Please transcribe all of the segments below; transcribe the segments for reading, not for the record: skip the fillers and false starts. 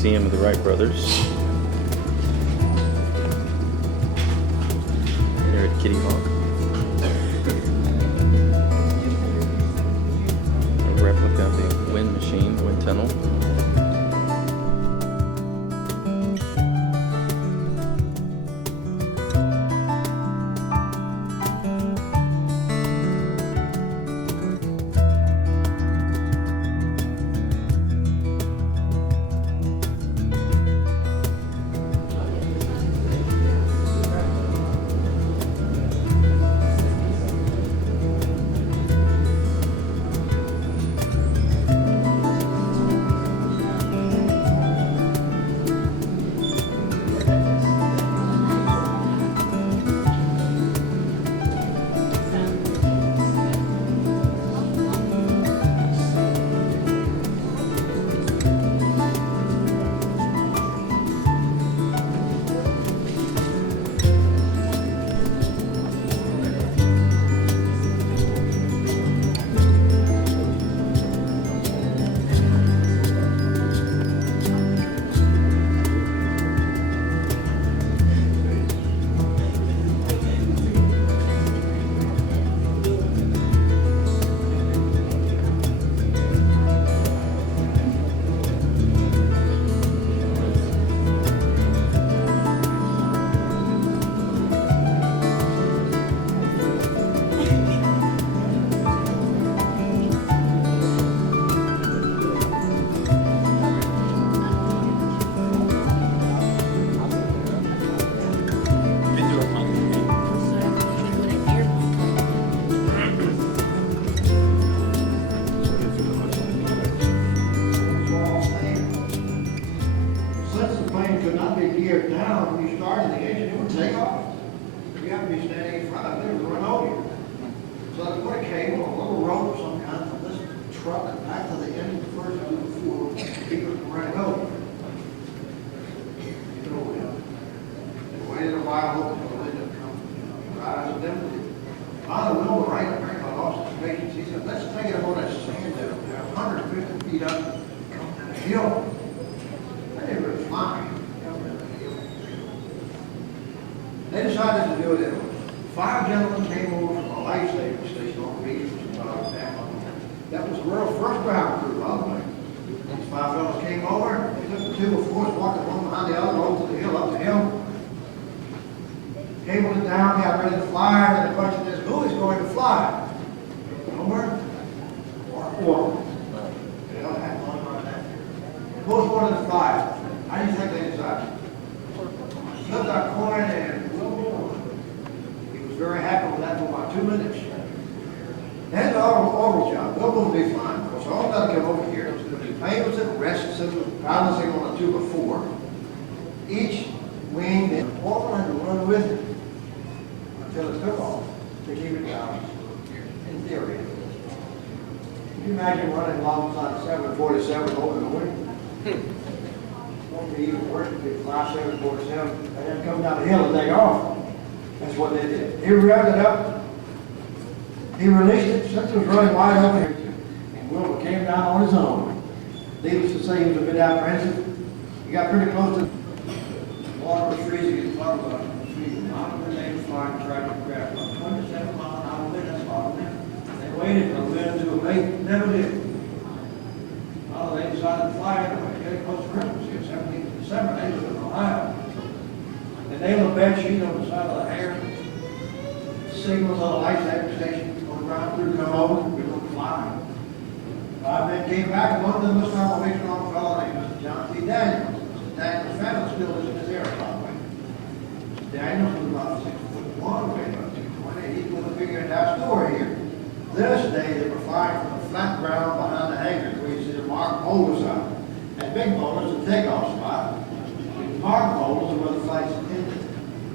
Museum of the Wright Brothers. Here at Kitty Hawk. A replica of the wind machine, the wind tunnel. Could not be geared down. When you started the engine, it would take off. You have to be standing in front of it, it would run over you. So they put a cable, a little rope of some kind from this truck back to the end of the first one before to keep it from running over. You know, they waited a while hoping for the wind to come rise and then Father Will Wright, America lost his patience. He said, let's take it on that sand there, 150 feet up, come down the hill. They were flying. They decided to do it anyway. 5 gentlemen came over from a lifesaving station on the beach, which is about back on. That was the world's first ground crew, by the way. These 5 fellows came over, they took the tube of force, walked it one behind the other, over the hill, up the hill. Cabled it down, got ready to fly, and the question is, who is going to fly? Homer or Orville? They don't have one right now. Who's going to fly? How do you think they decided? Flipped our coin and Will Bourne. He was very happy with that for about 2 minutes. Then the Orville job. Will Bourne will be fine. Of course, all got to come over here. It's going to be painless at rest, so balancing on a 2 by 4. Each wing, and Orville had to run with it until it took off to keep it balanced. In theory. Can you imagine running alongside 747 over the wing? Won't be even worse if you fly 747 and then come down the hill and take off. That's what they did. He revved it up. He released it since it was running wide open. And Wilbur came down on his own. Needless to say, he was a bit apprehensive. He got pretty close to the water was freezing. His water was freezing. Not when they were flying, tried to grab 27 mile an hour wind. That's a lot of wind. They waited for the wind to abate. Never did. Well, they decided to fly anyway. Getting close to Christmas here, 17th of December. They was in Ohio. They nailed a bed sheet on the side of the hair. Signals on the life station. Ground crew come over, we were flying. 5 men came back, and one of them was found a strong fellow named Mr. John T. Daniels. Mr. Daniels' family still lives in this area, by the way. Mr. Daniels was about 6'1", weighed about 220. He's going to figure it out story here. This day they were flying from the flat ground behind the hangar where you see the marked boulders out. And big boulders, the takeoff spot. The marked boulders are where the flights ended.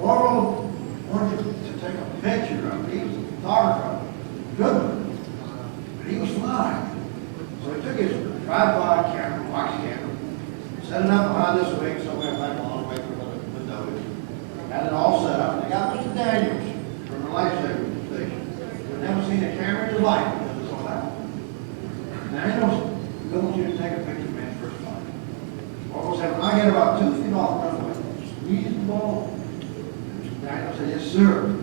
Orville wanted to take a picture of it. He was a photographer. Good one. But he was flying. So he took his tripod camera, box camera, set it up behind this wing somewhere back a long way from the window. Had it all set up. And they got Mr. Daniels from the lifesaving station. We've never seen a camera in his life because it's all that. Daniels, we want you to take a picture of man's first flight. Orville's having get about 2 feet off the runway. Squeeze the ball. Daniel said, yes, sir.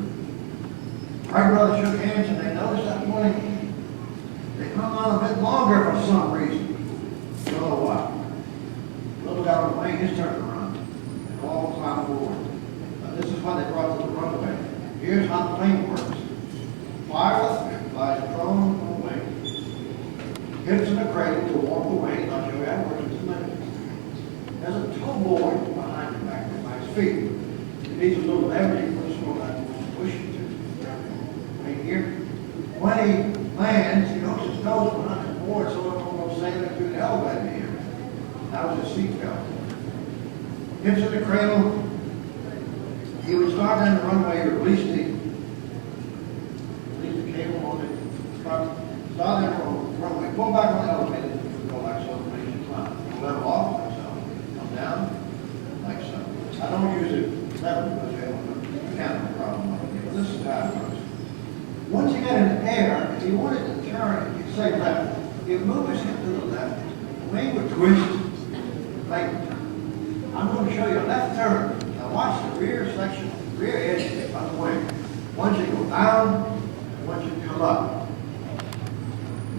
My brother shook hands and they noticed that morning they hung on a bit longer for some reason. Don't know why. Little guy on the wing, his turn to run. And all climb aboard. Now, this is what they brought to the runway. Here's how the plane works. Pilot flies prone on the wing. Hips in the cradle to warm the wing. I'll show you how it works in just a minute. There's a tow board behind him back there by his feet. It needs a little leverage for this one to push it to. Right here. When he lands, he goes his nose behind the board so it won't go sailing through the elevator here. That was his seatbelt. Hips in the cradle. He would start down the runway, release the cable on the truck, start down the runway, pull back on the elevator, go like so, make it climb. Level off like so, come down like so. I don't use it level because you have a camera problem like here, but this is how it works. Once you get in the air, if you wanted to turn, you say left. You move his hip to the left, the wing would twist, right turn. I'm going to show you a left turn. Now watch the rear section, rear edge of the wing. Once you go down, once you come up.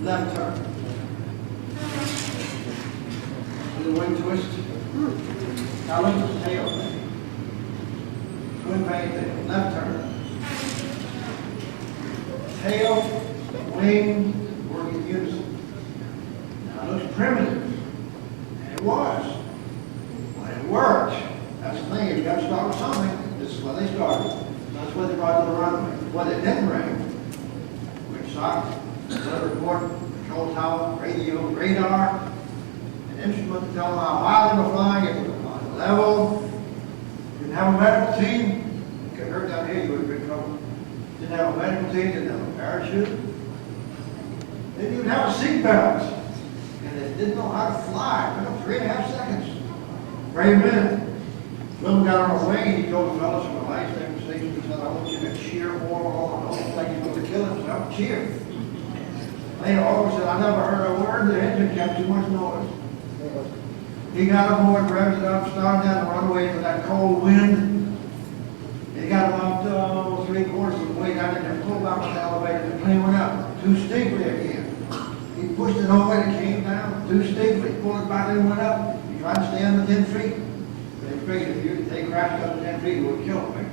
Left turn. The wing twist. Now look at the tail thing. Twin vane tail. Left turn. Tail, wing, work in unison. Now it looks primitive. And it was. But it worked. That's the thing. You got to start with something. This is where they started. That's where they brought to the runway. What it didn't bring, which sock, weather report, control tower, radio, radar, an instrument to tell them how high they were flying, if it was on level. Didn't have a medical team. You get hurt down here, you would be in trouble. Didn't have a medical team, didn't have a parachute. They didn't even have a seatbelt. And they didn't know how to fly. It took 3.5 seconds. Brave men. Little guy on the wing, he told the fellows from the life saving station, he said, I want you to cheer more on. Don't like he's going to kill himself. Cheer. They always said, I never heard a word. The engine kept too much noise. He got aboard, revved it up, started down the runway to that cold wind. He got about 3/4 of the way down in there, pulled back on the elevator, the plane went up. Too steeply again. He pushed it over and it came down. Too steeply. Pulled it back and went up. He tried to stay under 10 feet. They figured if they crashed under 10 feet, it would kill him.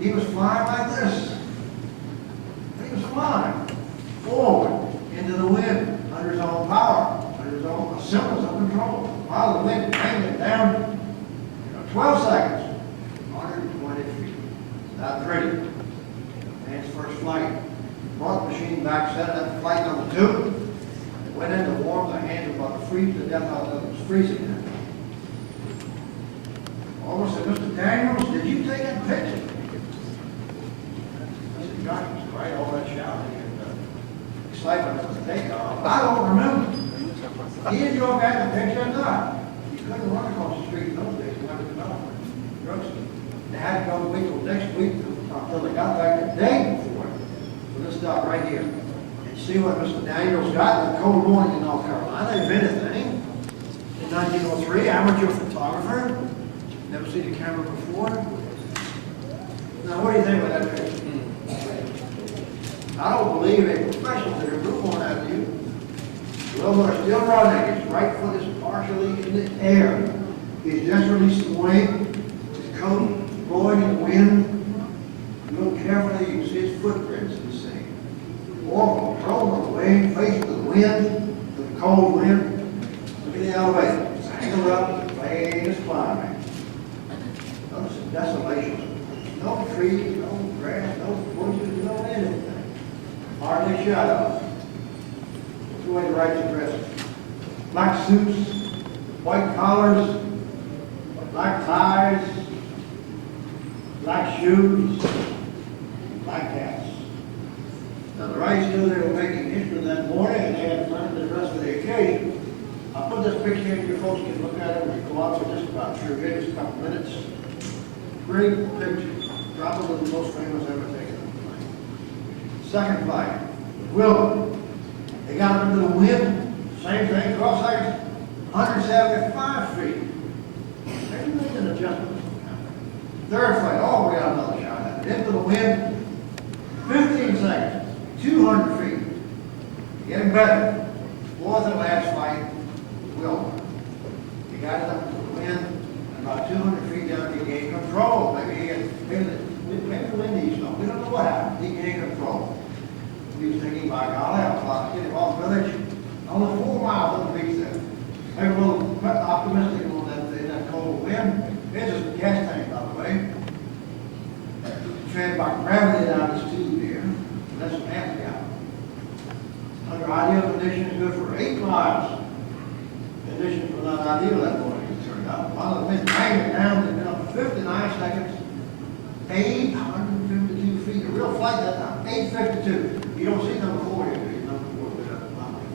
He was flying like this. He was flying forward into the wind under his own power, under his own semblance of control. While the wind banged him down, 12 seconds, 120 feet. Not pretty. And his first flight. Brought the machine back, set it up flight number 2. Went in to warm their hands about to freeze to death out there. It was freezing there. Almost said, Mr. Daniels, did you take that picture? I said, gosh, it was great, all that shouting and excitement of the takeoff. I don't remember. He and you all got the picture or not? You couldn't run across the street in those days. You had to develop it. Drugstore. They had to go wait till next week until they got back the day before. So let's stop right here and see what Mr. Daniels got in a cold morning in North Carolina, if anything. In 1903, amateur photographer. Never seen a camera before. Now, what do you think about that picture? I don't believe a professional did a group on that view. Well, we're still running. His right foot is partially in the air. He's just released the wing. His coat blowing in the wind. Look carefully, you can see his footprints in the sea. Walk control on the wing, facing the wind, the cold wind. Look at the elevator. It's angled up, the plane is climbing. Notice the desolation. No trees, no grass, no bushes, no anything. Hardly shadows. That's the way the writes address. Black suits, white collars, black ties, black shoes, black hats. Now the Wrights knew they were making history that morning and they had planned the rest of the occasion. I'll put this picture in, you folks can look at it when you go out for just about 3 minutes, a couple minutes. Great picture. Probably the most famous ever taken on the plane. Second flight. Wilbur. They got into the wind. Same thing, 12 seconds. 175 feet. Maybe make an adjustment. Third flight, oh, we got another shot at it. Into the wind, 15 seconds, 200 feet. Getting better. Fourth and last flight, Wilbur. He got it up to the wind, and about 200 feet down, he gained control. Maybe the wind eased up. We don't know what happened. He gained control. He was thinking, by golly, I'll fly to Kitty Village. Only 4 miles on the beach there. Maybe a little optimistic on that cold wind. Here's a gas tank, by the way. Fed by gravity down this tube here. That's an amp gallon. Under ideal conditions, good for 8 miles. Conditions were not ideal that morning, it turned out. While the wind banged it down, they've been up 59 seconds, 852 feet. A real flight that time, 852. You don't see number 4 here, do you? Number 4 was up the mountain.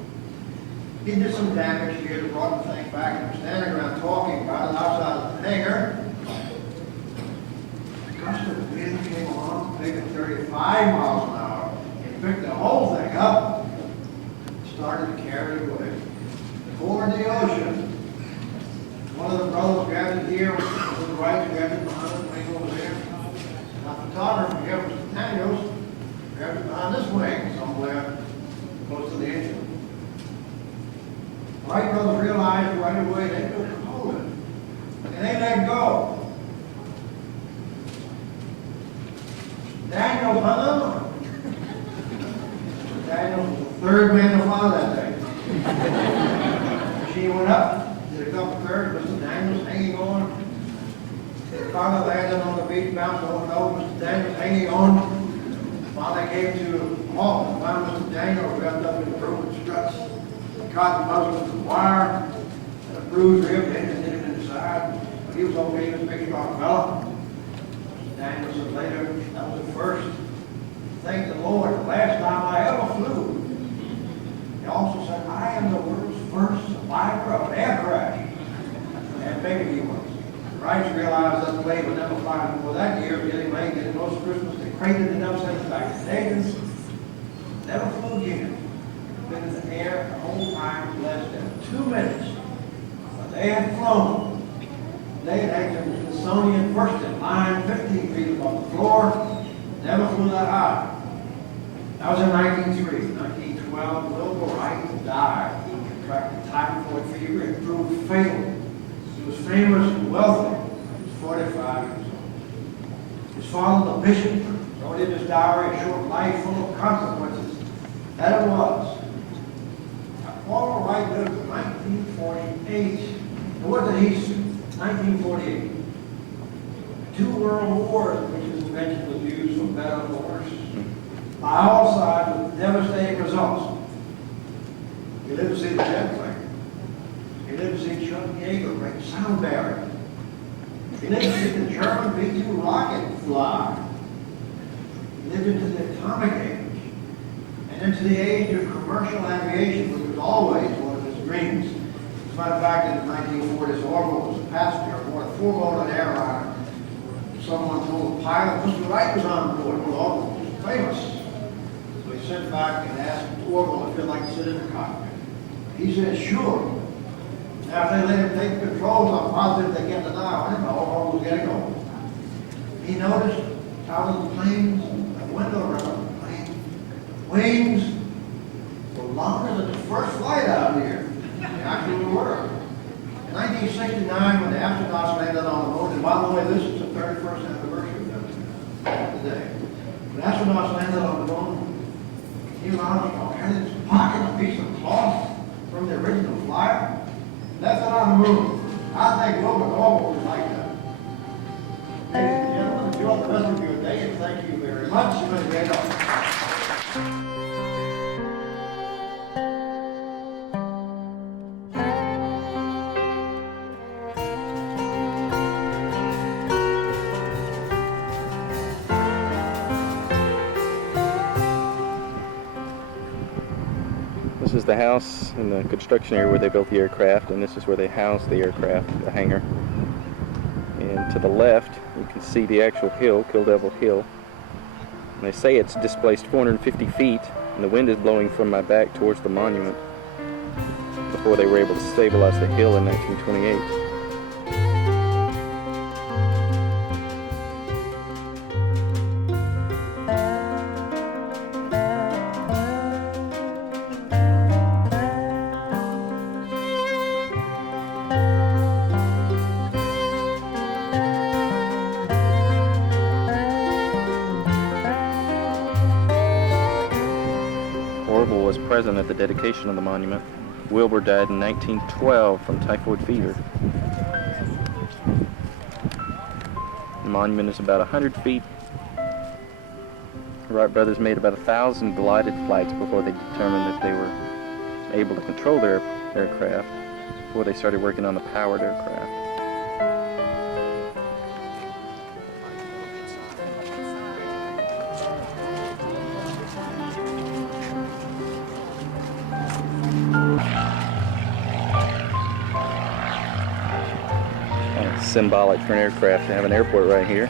He did some damage here, brought the thing back, and was standing around talking right outside of the hangar. A gust of wind came along, taking 35 miles an hour, and picked the whole thing up, started to carry it away. Toward the ocean. One of the brothers grabbed it here, to the right, grabbed it behind the wing over there. And a photographer here, Mr. Daniels, grabbed it behind this wing somewhere close to the engine. Wright brothers realized right away they couldn't hold it. And they let go. Daniels hung on. Daniels was the third man to fly that day. She went up, did a couple curves, Mr. Daniels hanging on. Finally landed on the beach, bounced over and over, Mr. Daniels hanging on. Finally came to a halt, and found Mr. Daniels wrapped up in broken struts, cotton muzzle to the wire, and a bruised rib, engine hit him in the side. But he was okay, he was a big strong fella. Mr. Daniels said later, that was the first. Thank the Lord, the last time I ever flew. He also said, I am the world's first survivor of an air crash. And maybe he was. Wright realized that the plane would never fly before that year, getting late, getting close to Christmas. They crated it up, sent it back to Dayton. Never flew again. Been in the air the whole time, less than 2 minutes. But they had flown. They had actually the Smithsonian first in line, 15 feet above the floor. Never flew that high. That was in 1903. 1912, Wilbur Wright died. He contracted typhoid fever and proved fatal. He was famous and wealthy. He was 45 years old. His father, the bishop, wrote in his diary a short life full of consequences. That it was. Now, Walter Wright lived in 1948. And what did he see? 1948. 2 world wars, which his invention was used for better or worse. By all sides with devastating results. He lived to see the jet plane. He lived to see Chuck Yeager break sound barrier. He lived to see the German B-2 rocket fly. He lived into the atomic age and into the age of commercial aviation, which was always one of his dreams. As a matter of fact, in the 1940s, Orville was a passenger aboard a 4-motor airliner. Someone told the pilot, Mr. Wright was on board. Well, Orville was famous. So he sent back and asked Orville if he'd like to sit in the cockpit. He said, sure. Now, if they let him take the controls, I'm positive they get the dial. I didn't know Orville was getting over. He noticed out of the planes, the window around the plane, wings were longer than the first flight out here. They actually were. In 1969, when the astronauts landed on the moon, and by the way, this is the 31st anniversary of the day. When astronauts landed on the moon, Neil Armstrong had in his pocket a piece of cloth from the original flyer. Left it on the moon. I think Wilbur Orville was like that. Ladies and gentlemen, enjoy the rest of your day, and thank you very much. You've been a great help. This is the house in the construction area where they built the aircraft, and this is where they housed the aircraft, the hangar. And to the left, you can see the actual hill, Kill Devil Hill. And they say it's displaced 450 feet, and the wind is blowing from my back towards the monument before they were able to stabilize the hill in 1928. present at the dedication of the monument. Wilbur died in 1912 from typhoid fever. The monument is about 100 feet. The Wright brothers made about 1,000 glided flights before they determined that they were able to control their aircraft, before they started working on the powered aircraft. It's symbolic for an aircraft to have an airport right here.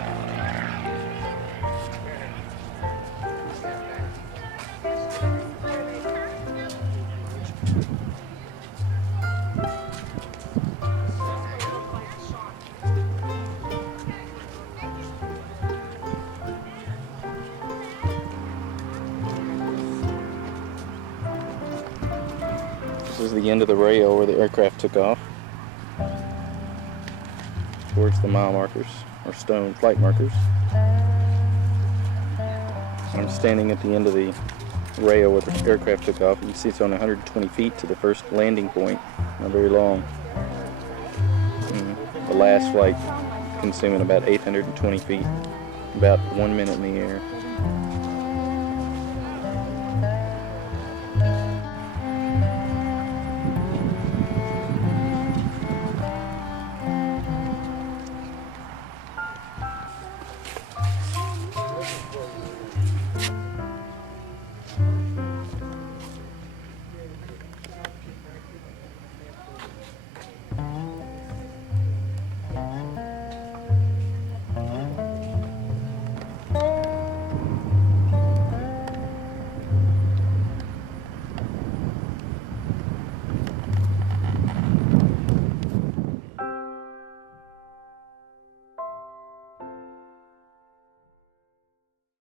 This is the end of the rail where the aircraft took off towards the mile markers, or stone flight markers. I'm standing at the end of the rail where the aircraft took off. You can see it's on 120 feet to the first landing point, not very long. The last flight consuming about 820 feet, about 1 minute in the air.